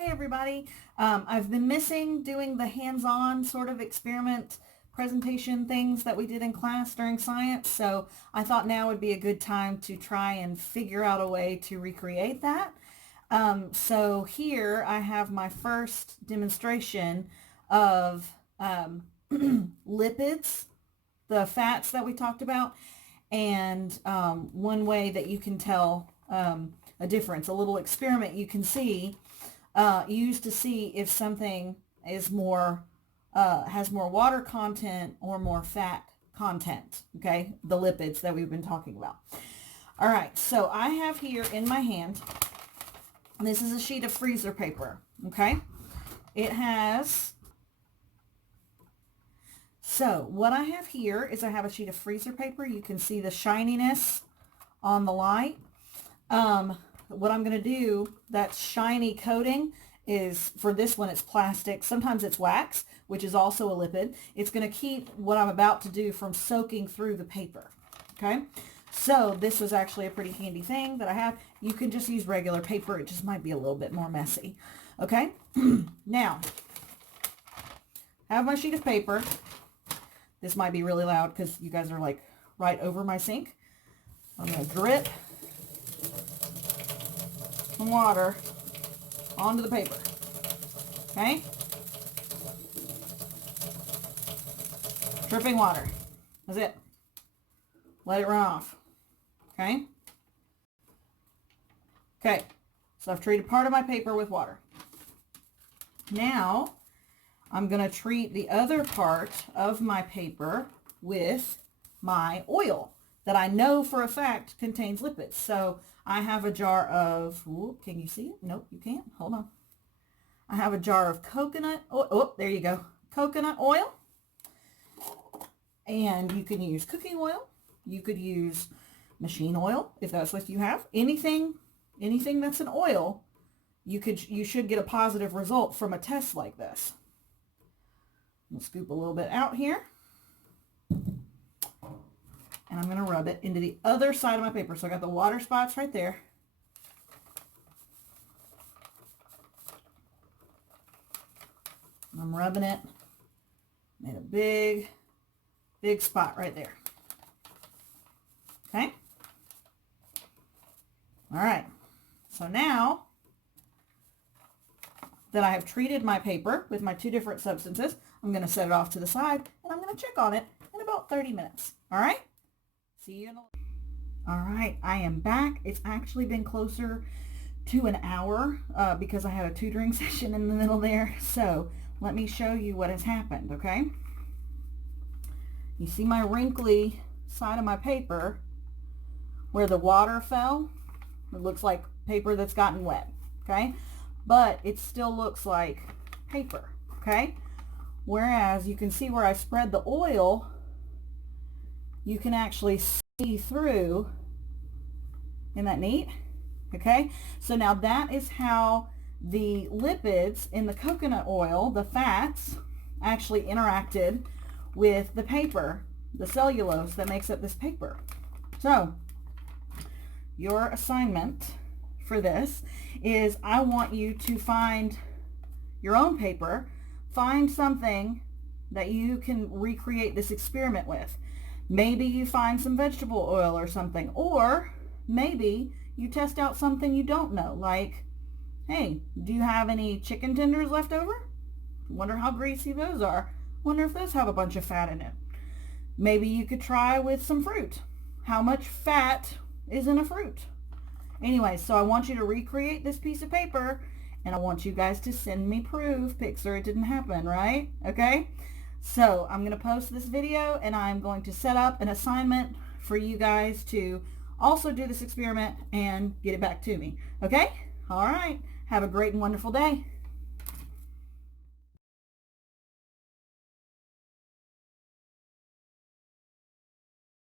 Hey everybody, I've been missing doing the hands-on sort of experiment presentation things that we did in class during science, so I thought now would be a good time to try and figure out a way to recreate that. So here I have my first demonstration of lipids, the fats that we talked about, and one way that you can tell a difference, a little experiment you can see used to see if something is more has more water content or more fat content. Okay, the lipids that we've been talking about. All right, so I have here in my hand, this is a sheet of freezer paper. Okay, it has, so what I have here is I have a sheet of freezer paper. You can see the shininess on the light. What I'm going to do, that shiny coating is, for this one it's plastic, sometimes it's wax, which is also a lipid. It's going to keep what I'm about to do from soaking through the paper. Okay, so this was actually a pretty handy thing that I have. You can just use regular paper, it just might be a little bit more messy. Okay, now I have my sheet of paper. This might be really loud because you guys are like right over my sink. I'm going to drip some water onto the paper. Okay? Dripping water. That's it. Let it run off. Okay? Okay. So I've treated part of my paper with water. Now, I'm going to treat the other part of my paper with my oil that I know for a fact contains lipids. So I have a jar of, ooh, can you see it? Nope, you can't. Hold on. I have a jar of coconut oil. Oh, there you go. Coconut oil. And you can use cooking oil. You could use machine oil if that's what you have. Anything that's an oil, you should get a positive result from a test like this. We'll scoop a little bit out here. And I'm going to rub it into the other side of my paper. So I got the water spots right there. I'm rubbing it. Made a big, big spot right there. Okay. All right. So now that I have treated my paper with my two different substances, I'm going to set it off to the side and I'm going to check on it in about 30 minutes. All right. See you in a... All right, I am back. It's actually been closer to an hour because I had a tutoring session in the middle there. So let me show you what has happened, okay? You see my wrinkly side of my paper where the water fell? It looks like paper that's gotten wet, okay? But it still looks like paper, okay? Whereas you can see where I spread the oil, you can actually see through. Isn't that neat? Okay, so now that is how the lipids in the coconut oil, the fats, actually interacted with the paper, the cellulose that makes up this paper. So your assignment for this is, I want you to find your own paper, find something that you can recreate this experiment with. Maybe you find some vegetable oil or something, or maybe you test out something you don't know, like, hey, do you have any chicken tenders left over? Wonder how greasy those are. Wonder if those have a bunch of fat in it. Maybe you could try with some fruit. How much fat is in a fruit? Anyway, so I want you to recreate this piece of paper, and I want you guys to send me proof, Pixar, it didn't happen, right? Okay? So I'm going to post this video and I'm going to set up an assignment for you guys to also do this experiment and get it back to me. Okay? All right. Have a great and wonderful day.